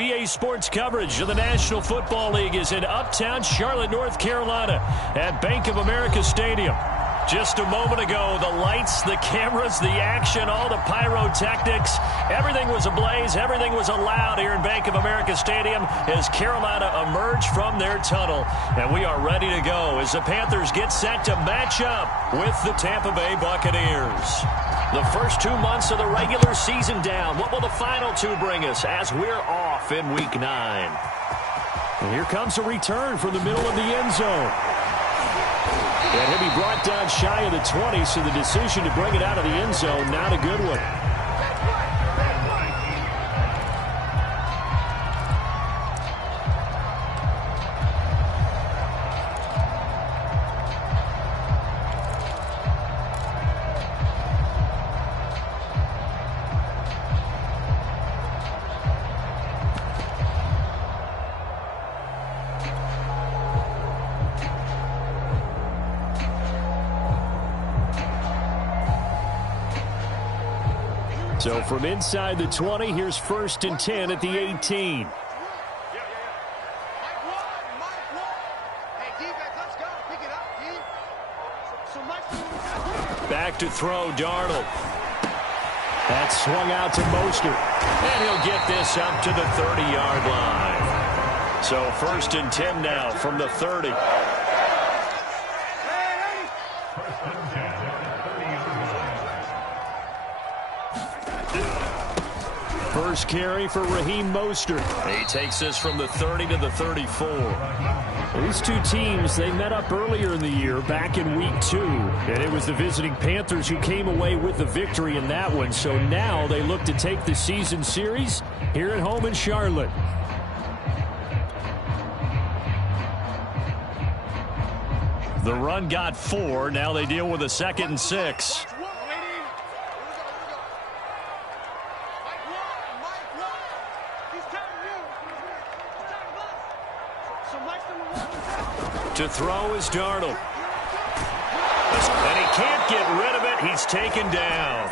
EA Sports coverage of the National Football League is in uptown Charlotte, North Carolina at Bank of America Stadium. Just a moment ago, the lights, the cameras, the action, all the pyrotechnics, everything was ablaze, everything was allowed here in Bank of America Stadium as Carolina emerged from their tunnel. And we are ready to go as the Panthers get set to match up with the Tampa Bay Buccaneers. The first 2 months of the regular season down. What will the final two bring us as we're off in Week 9? And here comes a return from the middle of the end zone. And he'll be brought down shy of the 20, so the decision to bring it out of the end zone, not a good one. So from inside the 20, here's 1st and 10 at the 18. Back to throw, Darnold. That's swung out to Mostert. And he'll get this up to the 30-yard line. So 1st and 10 now from the 30. First carry for Raheem Mostert. He takes this from the 30 to the 34. These two teams, they met up earlier in the year, back in Week 2. And it was the visiting Panthers who came away with the victory in that one. So now they look to take the season series here at home in Charlotte. The run got 4. Now they deal with a 2nd and 6. To throw is Darnold. And he can't get rid of it. He's taken down.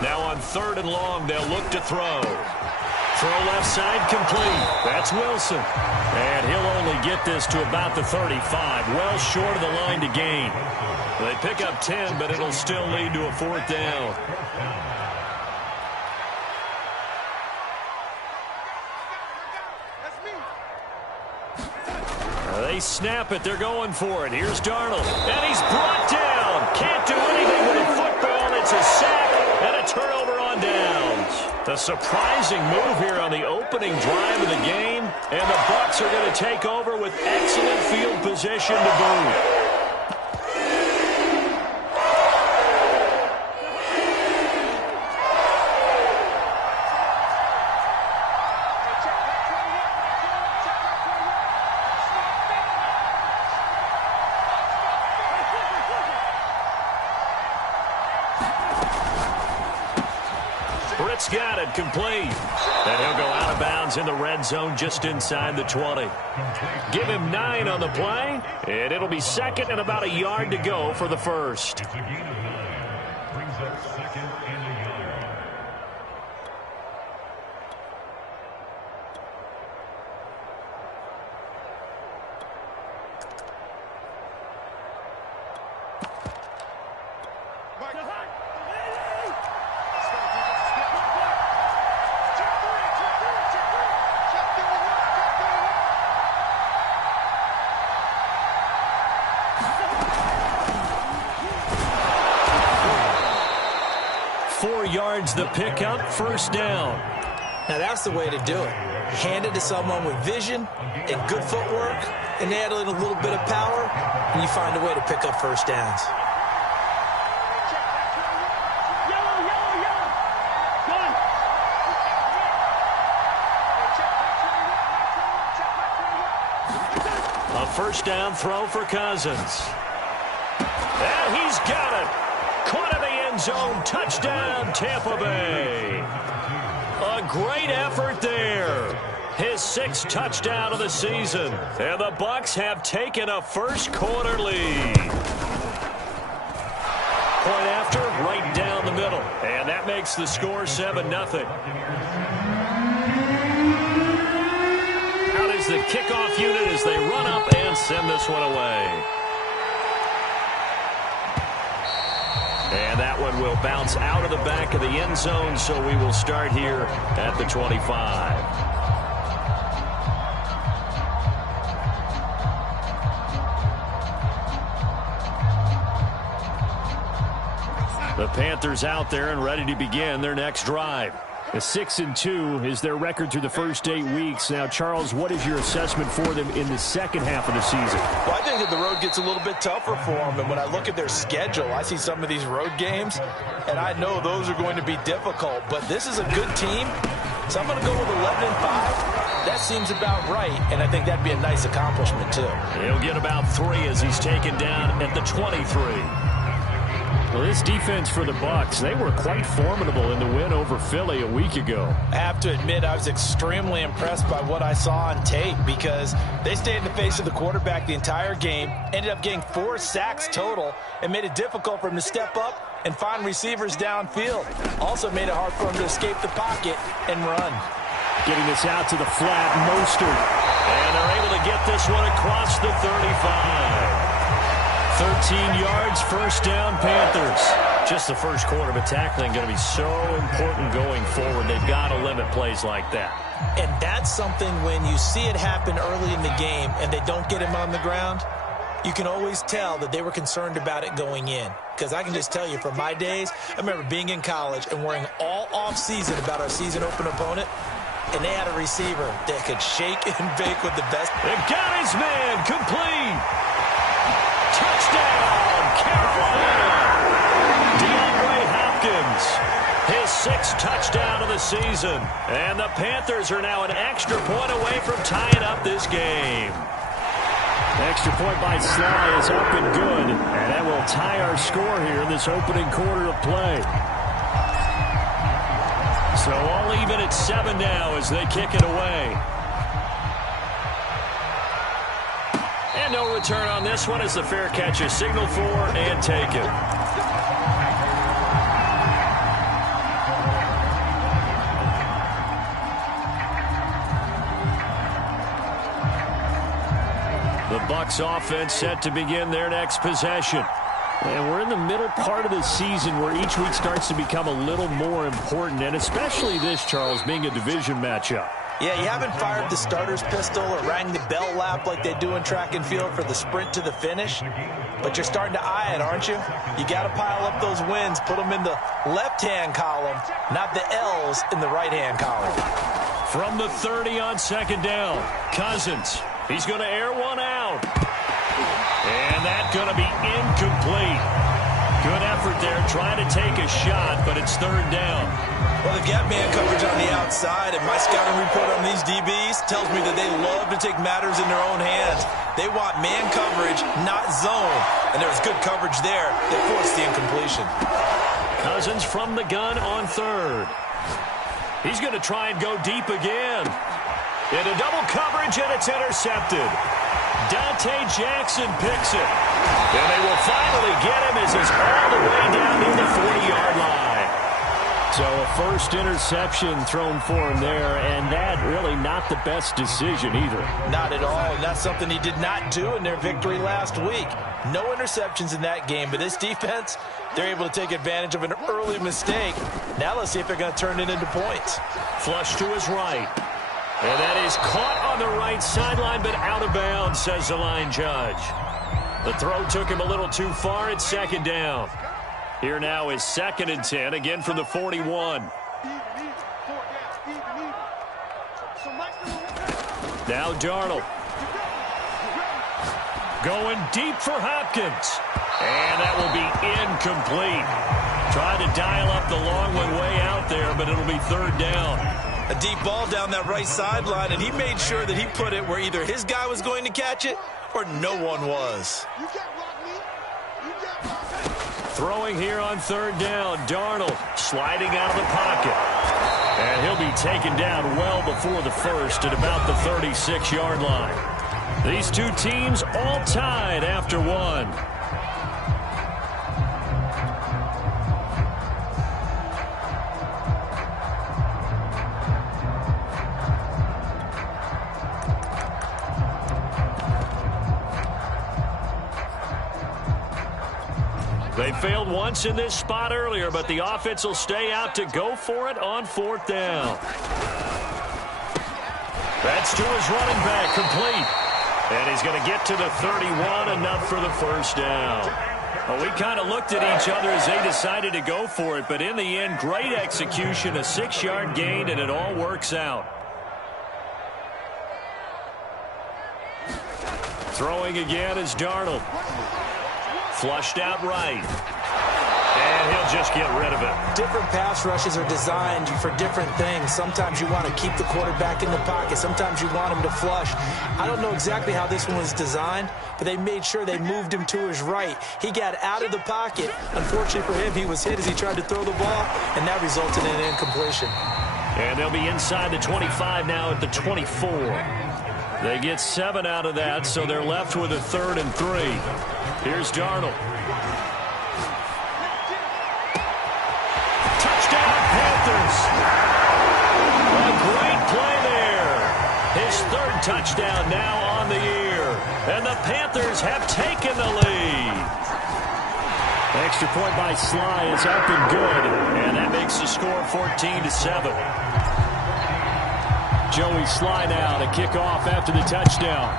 Now on 3rd and long, they'll look to throw. Throw left side complete. That's Wilson. And he'll only get this to about the 35, well short of the line to gain. They pick up 10, but it'll still lead to a 4th down. They snap it. They're going for it. Here's Darnold. And he's brought down. Can't do anything with a football. It's a sack and a turnover on downs. A surprising move here on the opening drive of the game. And the Bucs are going to take over with excellent field position to boot. Got it complete. And he'll go out of bounds in the red zone just inside the 20. Give him 9 on the play, and it'll be 2nd and about a yard to go for the 1st. Brings up 2nd and a yard. Yards the pickup, 1st down. Now that's the way to do it. Hand it to someone with vision and good footwork, and add in a little bit of power, and you find a way to pick up 1st downs. A 1st down throw for Cousins. And he's got it. Caught in the end zone. Touchdown, Tampa Bay. A great effort there. His 6th touchdown of the season. And the Bucs have taken a first-quarter lead. Point after, right down the middle. And that makes the score 7-0. Out is the kickoff unit as they run up and send this one away. And that one will bounce out of the back of the end zone, so we will start here at the 25. The Panthers out there and ready to begin their next drive. A 6-2 is their record through the first 8 weeks. Now, Charles, what is your assessment for them in the second half of the season? Well, I think that the road gets a little bit tougher for them. And when I look at their schedule, I see some of these road games, and I know those are going to be difficult. But this is a good team, so I'm going to go with 11-5. That seems about right, and I think that'd be a nice accomplishment, too. He'll get about 3 as he's taken down at the 23. Well, this defense for the Bucs, they were quite formidable in the win over Philly a week ago. I have to admit, I was extremely impressed by what I saw on tape because they stayed in the face of the quarterback the entire game, ended up getting 4 sacks total, and made it difficult for him to step up and find receivers downfield. Also made it hard for him to escape the pocket and run. Getting this out to the flat, Mostert. And they're able to get this one across the 35. 13 yards, first down, Panthers. Just the first quarter, but tackling going to be so important going forward. They've got to limit plays like that. And that's something when you see it happen early in the game and they don't get him on the ground, you can always tell that they were concerned about it going in. Because I can just tell you from my days, I remember being in college and worrying all off-season about our season open opponent, and they had a receiver that could shake and bake with the best. They got his man, complete. Touchdown, Carolina. DeAndre Hopkins, his 6th touchdown of the season. And the Panthers are now an extra point away from tying up this game. Extra point by Sly is up and good. And that will tie our score here in this opening quarter of play. So all even at 7 now as they kick it away. And no return on this one as the fair catch is signaled for and taken. The Bucs offense set to begin their next possession. And we're in the middle part of the season where each week starts to become a little more important, and especially this, Charles, being a division matchup. Yeah, you haven't fired the starter's pistol or rang the bell lap like they do in track and field for the sprint to the finish, but you're starting to eye it, aren't you? You got to pile up those wins, put them in the left-hand column, not the L's in the right-hand column. From the 30 on second down, Cousins. He's going to air one out. And that's going to be incomplete. Good effort there trying to take a shot, but it's 3rd down. Well, they've got man coverage on the outside, and my scouting report on these DBs tells me that they love to take matters in their own hands. They want man coverage, not zone. And there was good coverage there that forced the incompletion. Cousins from the gun on 3rd. He's going to try and go deep again. Into double coverage, and it's intercepted. Dante Jackson picks it. And they will finally get him as he's all the way down near the 40-yard line. So a first interception thrown for him there, and that really not the best decision either. Not at all, and that's something he did not do in their victory last week. No interceptions in that game, but this defense, they're able to take advantage of an early mistake. Now let's see if they're going to turn it into points. Flush to his right. And that is caught on the right sideline, but out of bounds, says the line judge. The throw took him a little too far at 2nd down. Here now is 2nd and 10, again from the 41. Now Darnold. Going deep for Hopkins. And that will be incomplete. Trying to dial up the long one way out there, but it'll be 3rd down. A deep ball down that right sideline, and he made sure that he put it where either his guy was going to catch it or no one was. You can't block me. You can't block Throwing here on third down. Darnold sliding out of the pocket. And he'll be taken down well before the first at about the 36-yard line. These two teams all tied after one. They failed once in this spot earlier, but the offense will stay out to go for it on fourth down. That's to his running back, complete. And he's going to get to the 31, enough for the first down. Well, we kind of looked at each other as they decided to go for it, but in the end, great execution, a 6-yard gain, and it all works out. Throwing again is Darnold. Flushed out right. And he'll just get rid of it. Different pass rushes are designed for different things. Sometimes you want to keep the quarterback in the pocket. Sometimes you want him to flush. I don't know exactly how this one was designed, but they made sure they moved him to his right. He got out of the pocket. Unfortunately for him, he was hit as he tried to throw the ball, and that resulted in an incompletion. And they'll be inside the 25 now at the 24. They get 7 out of that, so they're left with a 3rd and 3. Here's Darnold. Touchdown, Panthers. A great play there. His 3rd touchdown now on the year. And the Panthers have taken the lead. Extra point by Sly is up and good. And that makes the score 14-7. Joey Sly now to kick off after the touchdown.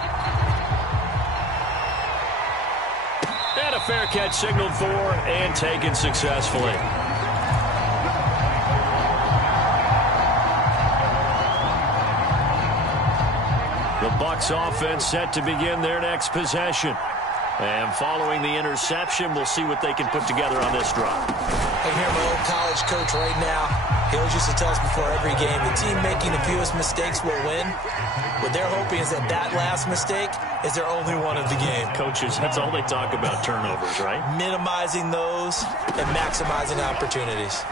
And a fair catch signaled for and taken successfully. The Bucs offense set to begin their next possession. And following the interception, we'll see what they can put together on this drive. I hear my old college coach right now. He always used to tell us before every game, the team making the fewest mistakes will win. What they're hoping is that that last mistake is their only one of the game. Coaches, that's all they talk about, turnovers, right? Minimizing those and maximizing opportunities.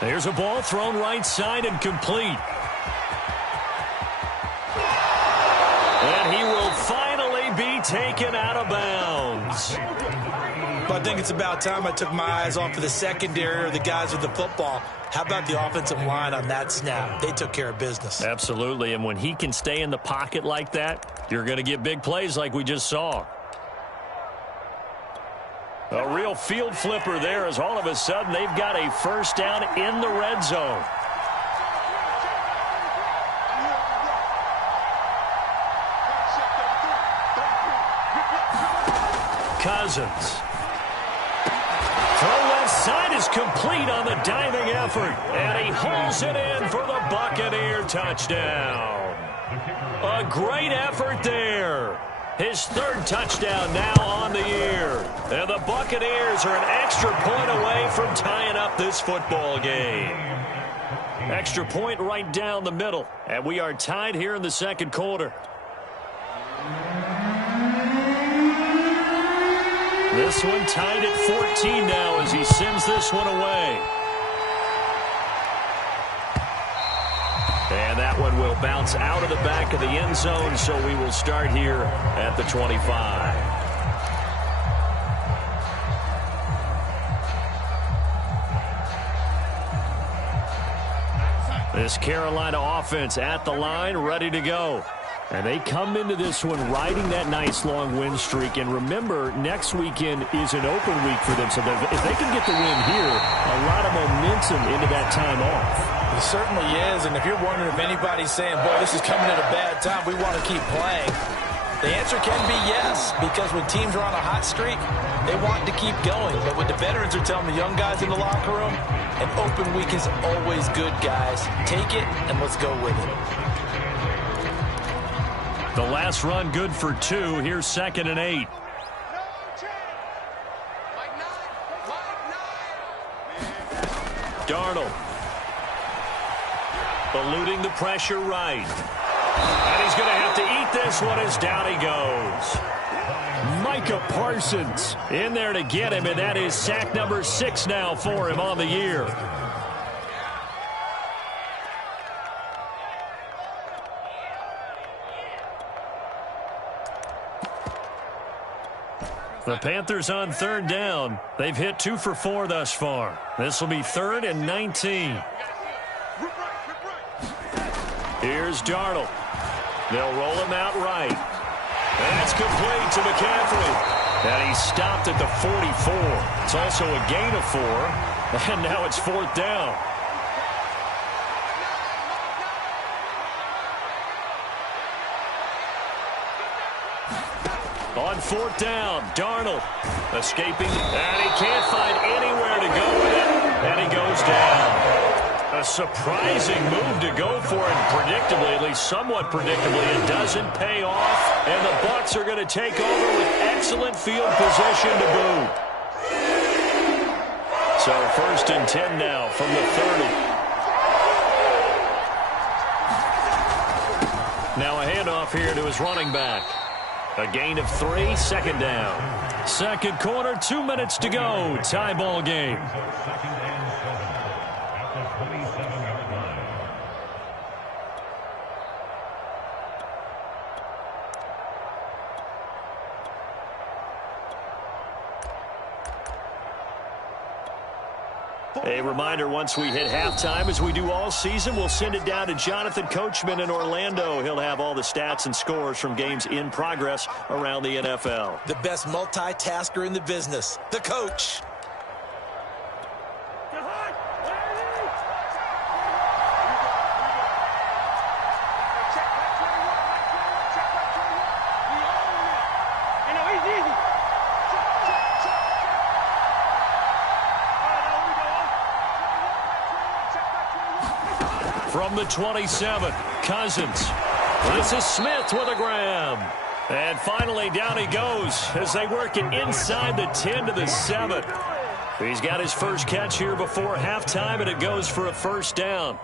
There's a ball thrown right side and complete. And he will finally be taken out of bounds. But I think it's about time I took my eyes off of the secondary or the guys with the football. How about the offensive line on that snap? They took care of business. Absolutely, and when he can stay in the pocket like that, you're going to get big plays like we just saw. A real field flipper there as all of a sudden they've got a first down in the red zone. Cousins. Throw left side is complete on the diving effort. And he hauls it in for the Buccaneer touchdown. A great effort there. His 3rd touchdown now on the year. And the Buccaneers are an extra point away from tying up this football game. Extra point right down the middle. And we are tied here in the second quarter. This one tied at 14 now as he sends this one away. And that one will bounce out of the back of the end zone, so we will start here at the 25. This Carolina offense at the line, ready to go. And they come into this one riding that nice long win streak. And remember, next weekend is an open week for them. So if they can get the win here, a lot of momentum into that time off. It certainly is. And if you're wondering if anybody's saying, boy, this is coming at a bad time, we want to keep playing, the answer can be yes. Because when teams are on a hot streak, they want to keep going. But what the veterans are telling the young guys in the locker room, an open week is always good, guys. Take it and let's go with it. The last run good for 2. Here's 2nd and 8. Darnold. Eluding the pressure right. And he's going to have to eat this one as down he goes. Micah Parsons in there to get him, and that is sack number 6 now for him on the year. The Panthers on 3rd down. They've hit 2 for 4 thus far. This will be 3rd and 19. Here's Darnold. They'll roll him out right. That's complete to McCaffrey. And he's stopped at the 44. It's also a gain of 4. And now it's 4th down. On 4th down, Darnold escaping, and he can't find anywhere to go with it, and he goes down. A surprising move to go for it, predictably, at least somewhat predictably. It doesn't pay off, and the Bucs are going to take over with excellent field position to boot. So 1st and 10 now from the 30. Now a handoff here to his running back. A gain of 3, 2nd down. 2nd quarter, 2 minutes to go. Tie ball game. 2nd and 7 at the 27-yard line. A reminder, once we hit halftime, as we do all season, we'll send it down to Jonathan Coachman in Orlando. He'll have all the stats and scores from games in progress around the NFL. The best multitasker in the business, the coach. From the 27, Cousins. This is Smith with a grab. And finally, down he goes as they work it inside the 10 to the 7. He's got his first catch here before halftime, and it goes for a 1st down.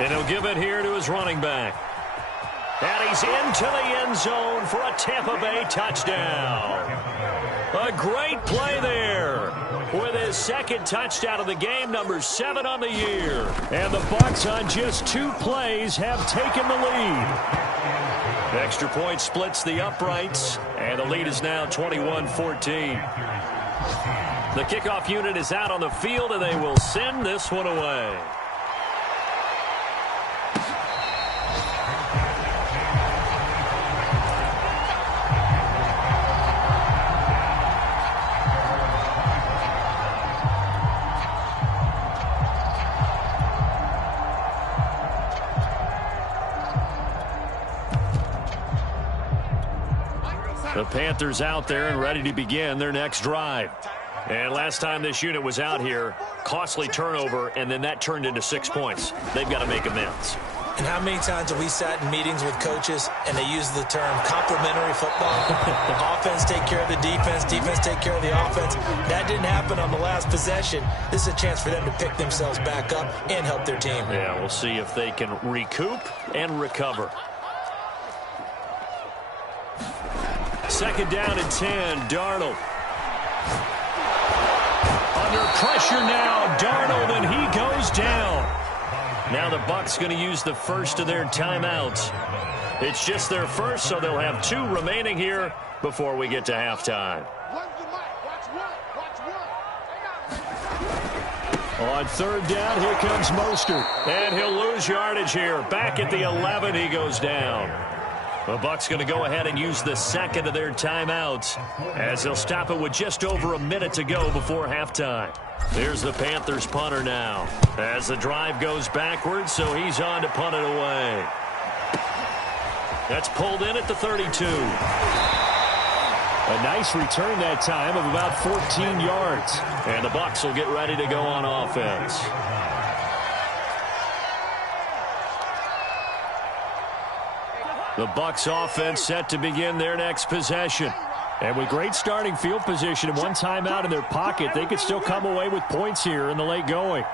And he'll give it here to his running back. And he's into the end zone for a Tampa Bay touchdown. A great play there with his 2nd touchdown of the game, number 7 on the year. And the Bucs on just 2 plays have taken the lead. Extra point splits the uprights, and the lead is now 21-14. The kickoff unit is out on the field, and they will send this one away. The Panthers out there and ready to begin their next drive. And last time this unit was out here, costly turnover, and then that turned into 6 points. They've got to make amends. And how many times have we sat in meetings with coaches and they use the term complementary football? Offense take care of the defense, defense take care of the offense. That didn't happen on the last possession. This is a chance for them to pick themselves back up and help their team. Yeah, we'll see if they can recoup and recover. 2nd down and 10, Darnold. Under pressure now, Darnold, and he goes down. Now the Bucs going to use the first of their timeouts. It's just their first, so they'll have 2 remaining here before we get to halftime. On 3rd down, here comes Mostert. And he'll lose yardage here. Back at the 11, he goes down. The Bucs going to go ahead and use the 2nd of their timeouts as they'll stop it with just over a minute to go before halftime. There's the Panthers punter now as the drive goes backwards, so he's on to punt it away. That's pulled in at the 32. A nice return that time of about 14 yards. And the Bucs will get ready to go on offense. The Bucs offense set to begin their next possession. And with great starting field position and one timeout in their pocket, they could still come away with points here in the late going.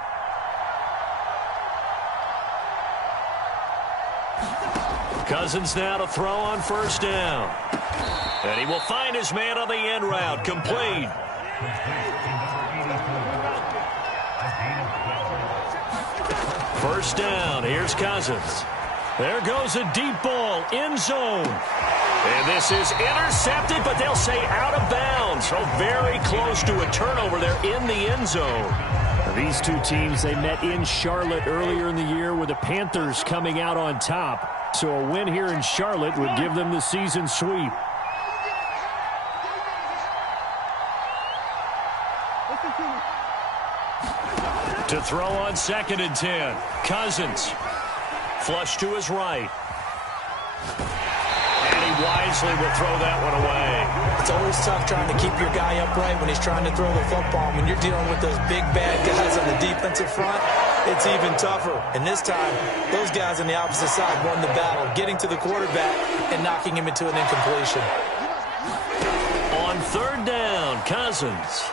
Cousins now to throw on first down. And he will find his man on the end route. Complete. First down. Here's Cousins. There goes a deep ball. End zone. And this is intercepted, but they'll say out of bounds. So very close to a turnover there in the end zone. These two teams, they met in Charlotte earlier in the year with the Panthers coming out on top. So a win here in Charlotte would give them the season sweep. To throw on 2nd and 10. Cousins. Flush to his right. And he wisely will throw that one away. It's always tough trying to keep your guy upright when he's trying to throw the football. When you're dealing with those big, bad guys on the defensive front, it's even tougher. And this time, those guys on the opposite side won the battle, getting to the quarterback and knocking him into an incompletion. On 3rd down, Cousins.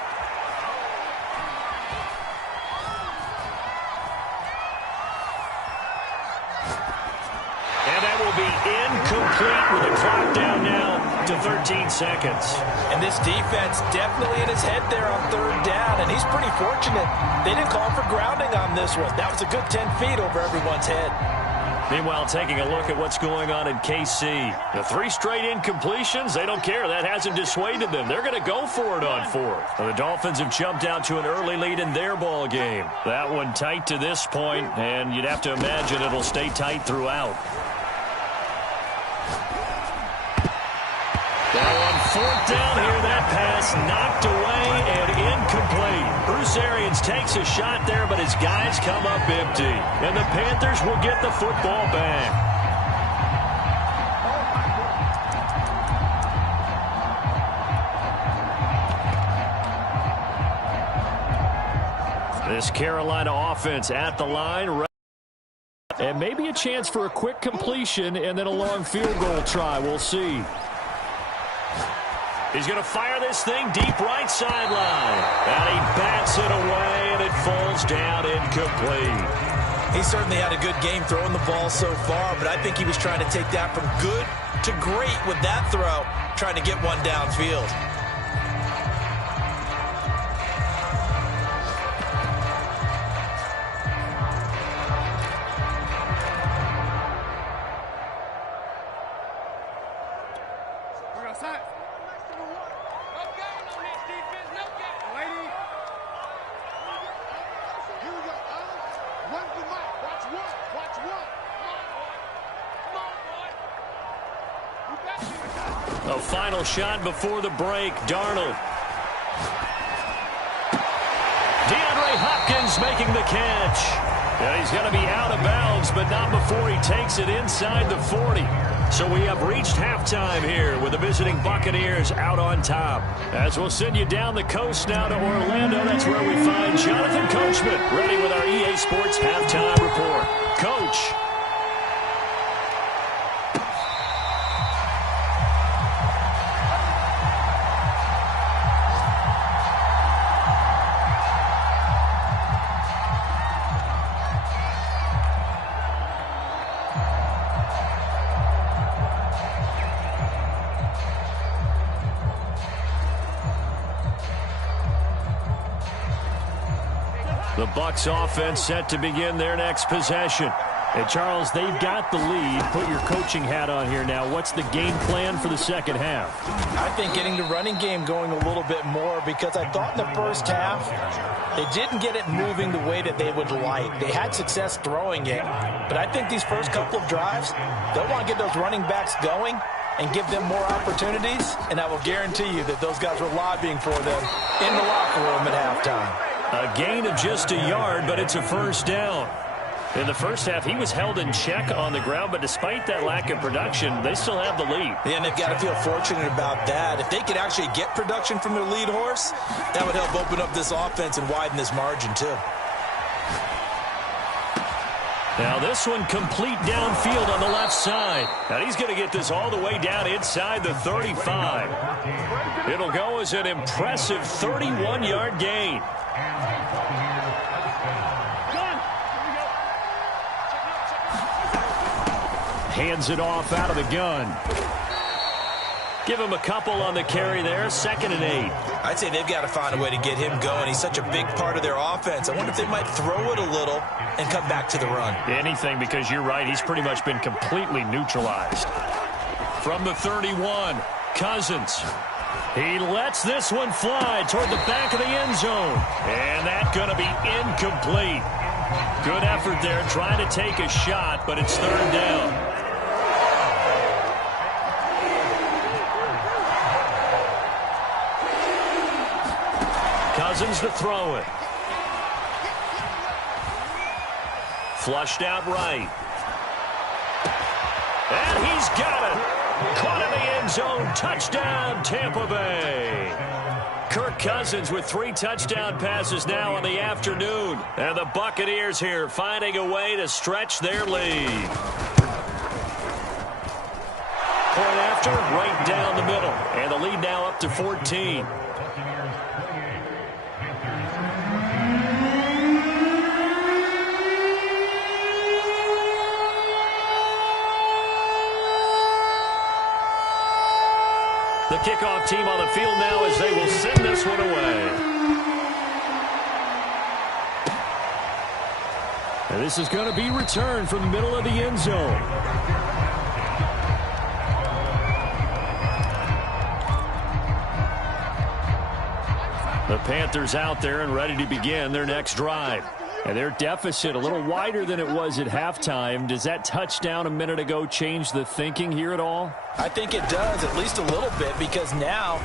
And that will be incomplete with the clock down now to 13 seconds. And this defense definitely in his head there on 3rd down, and he's pretty fortunate. They didn't call for grounding on this one. That was a good 10 feet over everyone's head. Meanwhile, taking a look at what's going on in KC. The 3 straight incompletions, they don't care. That hasn't dissuaded them. They're going to go for it on 4th. The Dolphins have jumped out to an early lead in their ball game. That one tight to this point, and you'd have to imagine it'll stay tight throughout. Now on 4th down here, that pass knocked away and incomplete. Bruce Arians takes a shot there, but his guys come up empty. And the Panthers will get the football back. This Carolina offense at the line. And maybe a chance for a quick completion and then a long field goal try. We'll see. He's going to fire this thing deep right sideline. And he bats it away, and it falls down incomplete. He certainly had a good game throwing the ball so far, but I think he was trying to take that from good to great with that throw, trying to get one downfield. A final shot before the break. Darnold. DeAndre Hopkins making the catch. And he's going to be out of bounds, but not before he takes it inside the 40. So we have reached halftime here with the visiting Buccaneers out on top. As we'll send you down the coast now to Orlando, that's where we find Jonathan Coachman ready with our EA Sports halftime report. Coach. The Bucs offense set to begin their next possession. And Charles, they've got the lead. Put your coaching hat on here now. What's the game plan for the second half? I think getting the running game going a little bit more, because I thought in the first half they didn't get it moving the way that they would like. They had success throwing it, but I think these first couple of drives, they'll want to get those running backs going and give them more opportunities, and I will guarantee you that those guys were lobbying for them in the locker room at halftime. A gain of just a yard, but it's a first down. In the first half, he was held in check on the ground, but despite that lack of production, they still have the lead. Yeah, and they've got to feel fortunate about that. If they could actually get production from their lead horse, that would help open up this offense and widen this margin, too. Now this one complete downfield on the left side. And he's going to get this all the way down inside the 35. It'll go as an impressive 31-yard gain. Hands it off out of the gun. Give him a couple on the carry there. 2nd and 8. I'd say they've got to find a way to get him going. He's such a big part of their offense. I wonder if they might throw it a little and come back to the run. Anything, because you're right. He's pretty much been completely neutralized. From the 31, Cousins. He lets this one fly toward the back of the end zone. And that's going to be incomplete. Good effort there trying to take a shot, but it's 3rd down. Cousins to throw it. Flushed out right. And he's got it. Caught in the end zone. Touchdown, Tampa Bay. Kirk Cousins with 3 touchdown passes now on the afternoon. And the Buccaneers here finding a way to stretch their lead. Point after, right down the middle. And the lead now up to 14. The kickoff team on the field now as they will send this one away. And this is going to be returned from the middle of the end zone. The Panthers out there and ready to begin their next drive. And their deficit a little wider than it was at halftime. Does that touchdown a minute ago change the thinking here at all? I think it does, at least a little bit, because now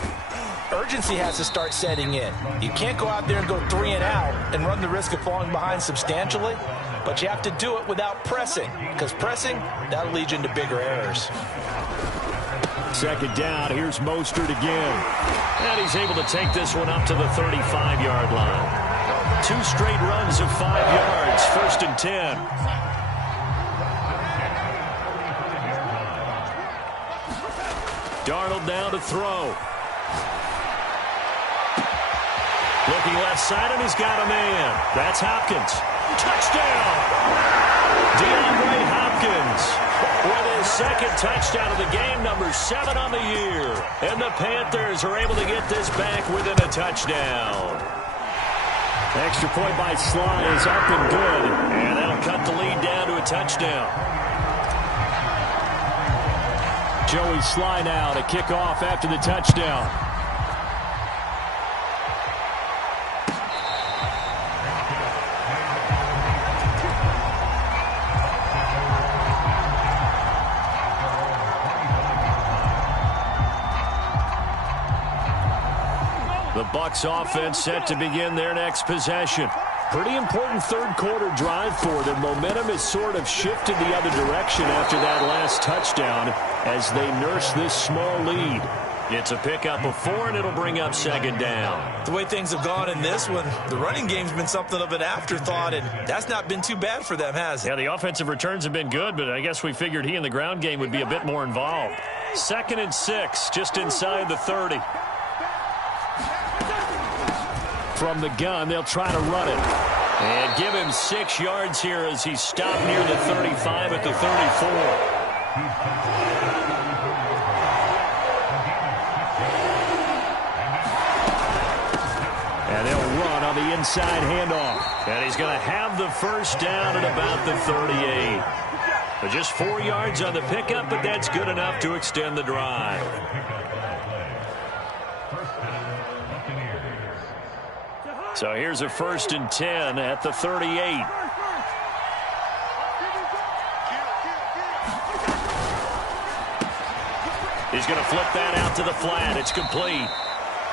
urgency has to start setting in. You can't go out there and go 3 and out and run the risk of falling behind substantially, but you have to do it without pressing, because pressing, that'll lead you into bigger errors. 2nd down, here's Mostert again. And he's able to take this one up to the 35-yard line. 2 straight runs of 5 yards, 1st and 10. Darnold now to throw. Looking left side, and he's got a man. That's Hopkins. Touchdown! DeAndre Hopkins with his 2nd touchdown of the game, number 7 on the year. And the Panthers are able to get this back within a touchdown. Extra point by Sly is up and good. And that'll cut the lead down to a touchdown. Joey Sly now to kick off after the touchdown. The Bucs offense set to begin their next possession. Pretty important 3rd quarter drive for them. Momentum has sort of shifted the other direction after that last touchdown as they nurse this small lead. It's a pickup of 4, and it'll bring up 2nd down. The way things have gone in this one, the running game's been something of an afterthought, and that's not been too bad for them, has it? Yeah, the offensive returns have been good, but I guess we figured he in the ground game would be a bit more involved. 2nd and 6, just inside the 30. From the gun, they'll try to run it. And give him 6 yards here as he's stopped near the 35 at the 34. And they'll run on the inside handoff. And he's going to have the 1st down at about the 38. But just 4 yards on the pickup, but that's good enough to extend the drive. So here's a 1st and 10 at the 38. He's going to flip that out to the flat. It's complete.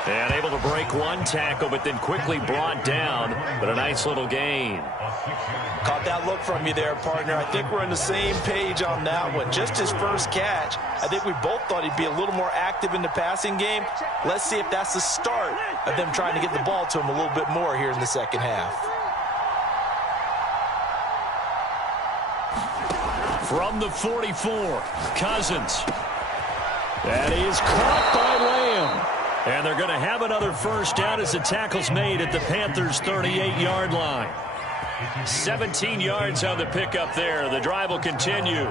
And able to break one tackle, but then quickly brought down. But a nice little gain. Caught that look from you there, partner. I think we're on the same page on that one. Just his first catch. I think we both thought he'd be a little more active in the passing game. Let's see if that's the start of them trying to get the ball to him a little bit more here in the second half. From the 44, Cousins. That is caught by Lamb. And they're going to have another first down as the tackle's made at the Panthers' 38-yard line. 17 yards on the pickup there. The drive will continue.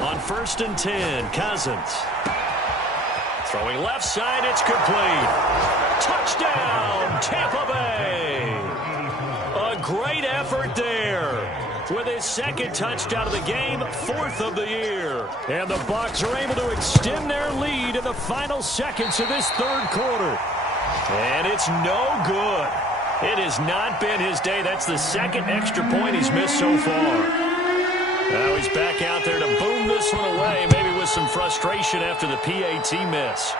On 1st and 10, Cousins. Throwing left side, it's complete. Touchdown, Tampa Bay. A great effort there. With his second touchdown of the game, 4th of the year. And the Bucs are able to extend their lead in the final seconds of this third quarter. And it's no good. It has not been his day. That's the second extra point he's missed so far. Now he's back out there to boom this one away, maybe with some frustration after the PAT miss.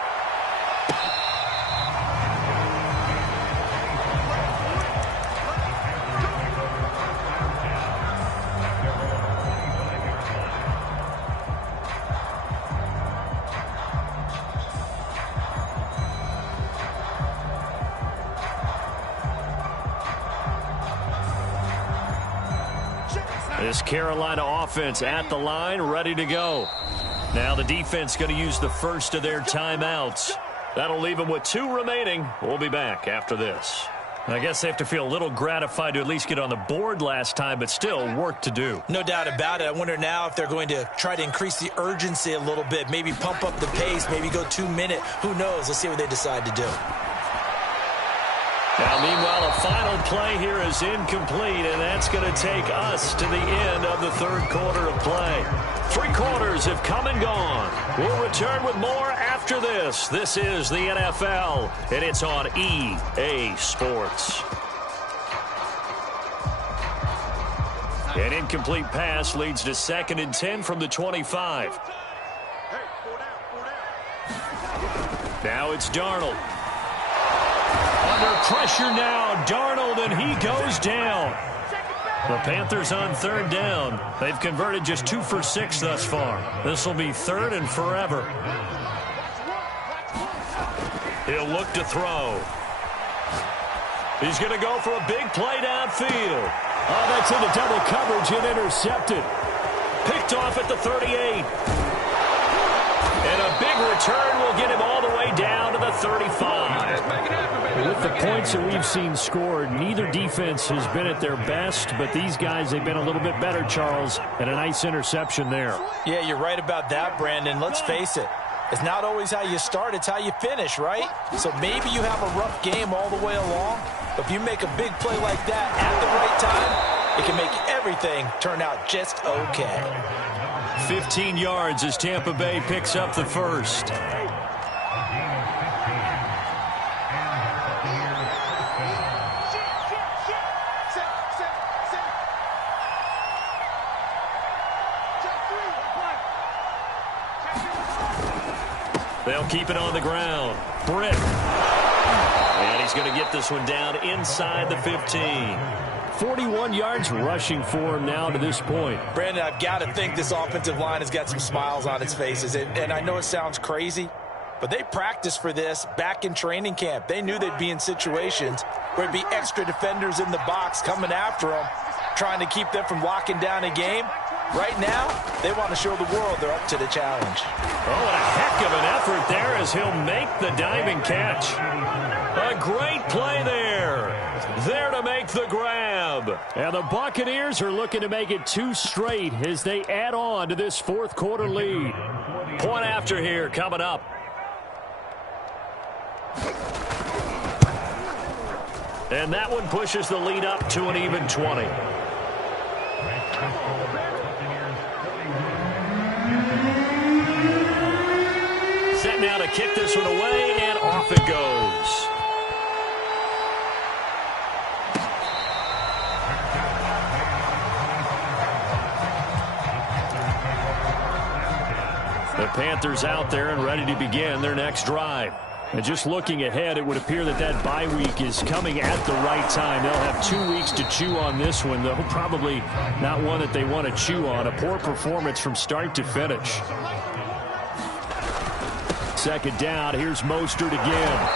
This Carolina offense at the line, ready to go. Now the defense going to use the first of their timeouts. That'll leave them with 2 remaining. We'll be back after this. I guess they have to feel a little gratified to at least get on the board last time, but still work to do. No doubt about it. I wonder now if they're going to try to increase the urgency a little bit, maybe pump up the pace, maybe go 2-minute. Who knows? Let's see what they decide to do. Now, meanwhile, a final play here is incomplete, and that's going to take us to the end of the third quarter of play. 3 quarters have come and gone. We'll return with more after this. This is the NFL, and it's on EA Sports. An incomplete pass leads to 2nd and 10 from the 25. Now it's Darnold. Under pressure now, Darnold, and he goes down. The Panthers on 3rd down. They've converted just 2 for 6 thus far. This will be 3rd and forever. He'll look to throw. He's going to go for a big play downfield. Oh, that's into double coverage and intercepted. Picked off at the 38. And a big return will get him all the way down to the 35. With the points that we've seen scored, neither defense has been at their best, but these guys, they've been a little bit better, Charles, and a nice interception there. Yeah, you're right about that, Brandon. Let's face it. It's not always how you start, it's how you finish, right? So maybe you have a rough game all the way along, but if you make a big play like that at the right time, it can make everything turn out just okay. 15 yards as Tampa Bay picks up the first. They'll keep it on the ground. Britt. And he's going to get this one down inside the 15. 41 yards rushing for him now to this point. Brandon, I've got to think this offensive line has got some smiles on its faces. And I know it sounds crazy, but they practiced for this back in training camp. They knew they'd be in situations where it'd be extra defenders in the box coming after them, trying to keep them from locking down a game. Right now, they want to show the world they're up to the challenge. Oh, and a heck of an effort there as he'll make the diving catch. A great play there. There to make the grab. And the Buccaneers are looking to make it 2 straight as they add on to this fourth quarter lead. Point after here coming up. And that one pushes the lead up to an even 20. Set now to kick this one away, and off it goes. Panthers out there and ready to begin their next drive. And just looking ahead, it would appear that bye week is coming at the right time. They'll have 2 weeks to chew on this one, though probably not one that they want to chew on. A poor performance from start to finish. Second down, here's Mostert again.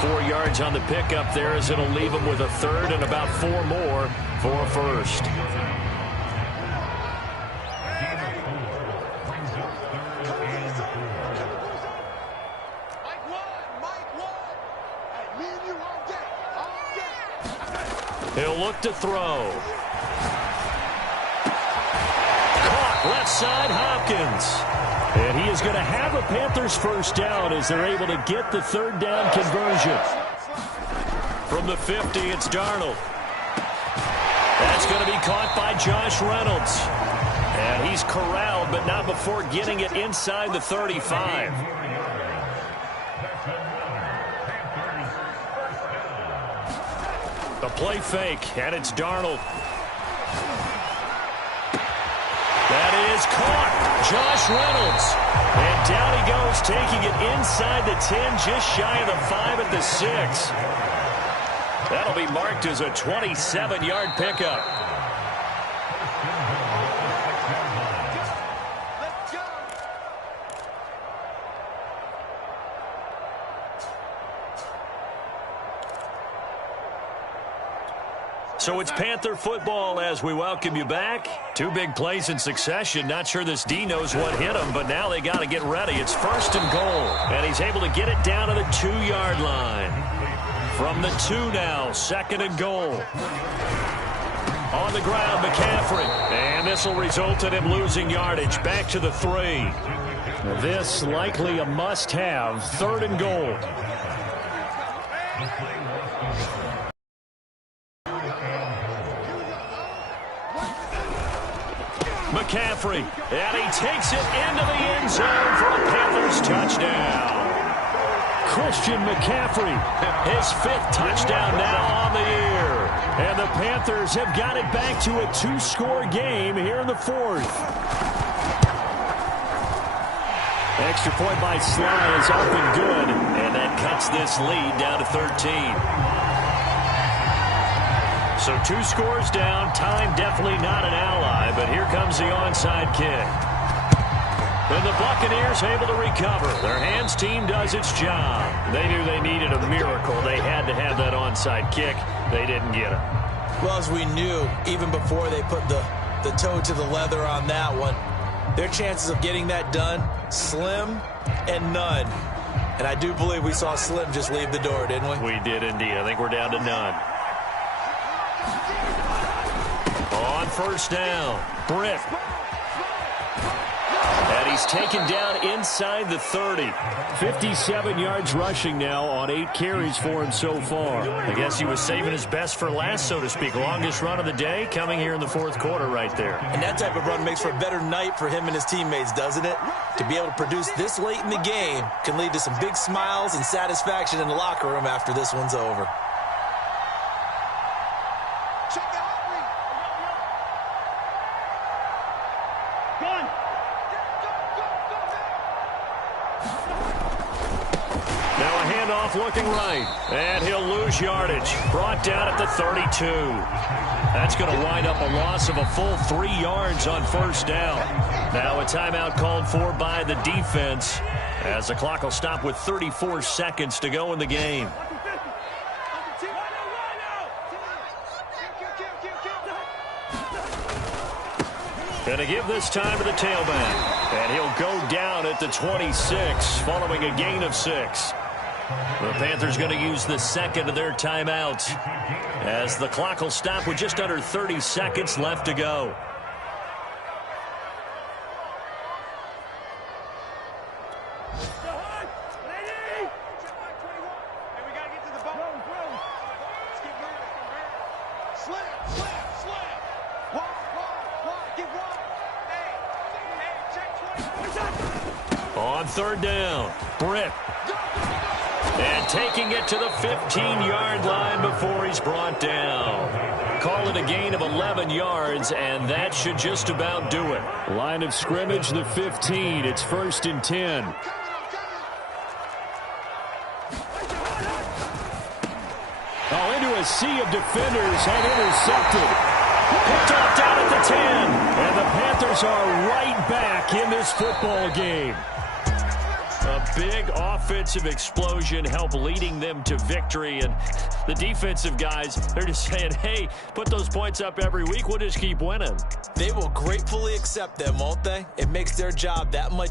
4 yards on the pickup there as it'll leave him with a third and about 4 more for a first. He'll look to throw. Caught left side, Hopkins. And he is going to have a Panthers first down as they're able to get the third down conversion. From the 50, it's Darnold. That's going to be caught by Josh Reynolds. And he's corralled, but not before getting it inside the 35. The play fake, and it's Darnold. That is caught. Josh Reynolds. And down he goes, taking it inside the 10, just shy of the 5 at the 6. That'll be marked as a 27-yard pickup. So it's Panther football as we welcome you back. 2 big plays in succession. Not sure this D knows what hit him, but now they got to get ready. It's first and goal, and he's able to get it down to the 2-yard line. From the 2 now, second and goal. On the ground, McCaffrey. And this will result in him losing yardage. Back to the 3. This likely a must-have, third and goal. McCaffrey, and he takes it into the end zone for a Panthers touchdown. Christian McCaffrey, his 5th touchdown now on the year. And the Panthers have got it back to a 2-score game here in the 4th. Extra point by Sly is up and good. And that cuts this lead down to 13. So 2 scores down. Time definitely not an ally, but here comes the onside kick. And the Buccaneers able to recover. Their hands team does its job. They knew they needed a miracle. They had to have that onside kick. They didn't get it. Well, as we knew, even before they put the toe to the leather on that one, their chances of getting that done, slim and none. And I do believe we saw Slim just leave the door, didn't we? We did indeed. I think we're down to none. On first down, Britt. And he's taken down inside the 30. 57 yards rushing now on 8 carries for him so far. I guess he was saving his best for last, so to speak. Longest run of the day coming here in the 4th quarter right there. And that type of run makes for a better night for him and his teammates, doesn't it? To be able to produce this late in the game can lead to some big smiles and satisfaction in the locker room after this one's over. Looking right, and he'll lose yardage. Brought down at the 32. That's going to wind up a loss of a full 3 yards on first down. Now a timeout called for by the defense as the clock will stop with 34 seconds to go in the game. Going to give this time to the tailback, and he'll go down at the 26 following a gain of 6. The Panthers going to use the second of their timeouts as the clock will stop with just under 30 seconds left to go. On third down, Britt. And taking it to the 15-yard line before he's brought down. Call it a gain of 11 yards, and that should just about do it. Line of scrimmage, the 15. It's 1st and 10. Oh, into a sea of defenders and intercepted. Picked off down at the 10. And the Panthers are right back in this football game. A big offensive explosion helped leading them to victory. And the defensive guys, they're just saying, hey, put those points up every week. We'll just keep winning. They will gratefully accept them, won't they? It makes their job that much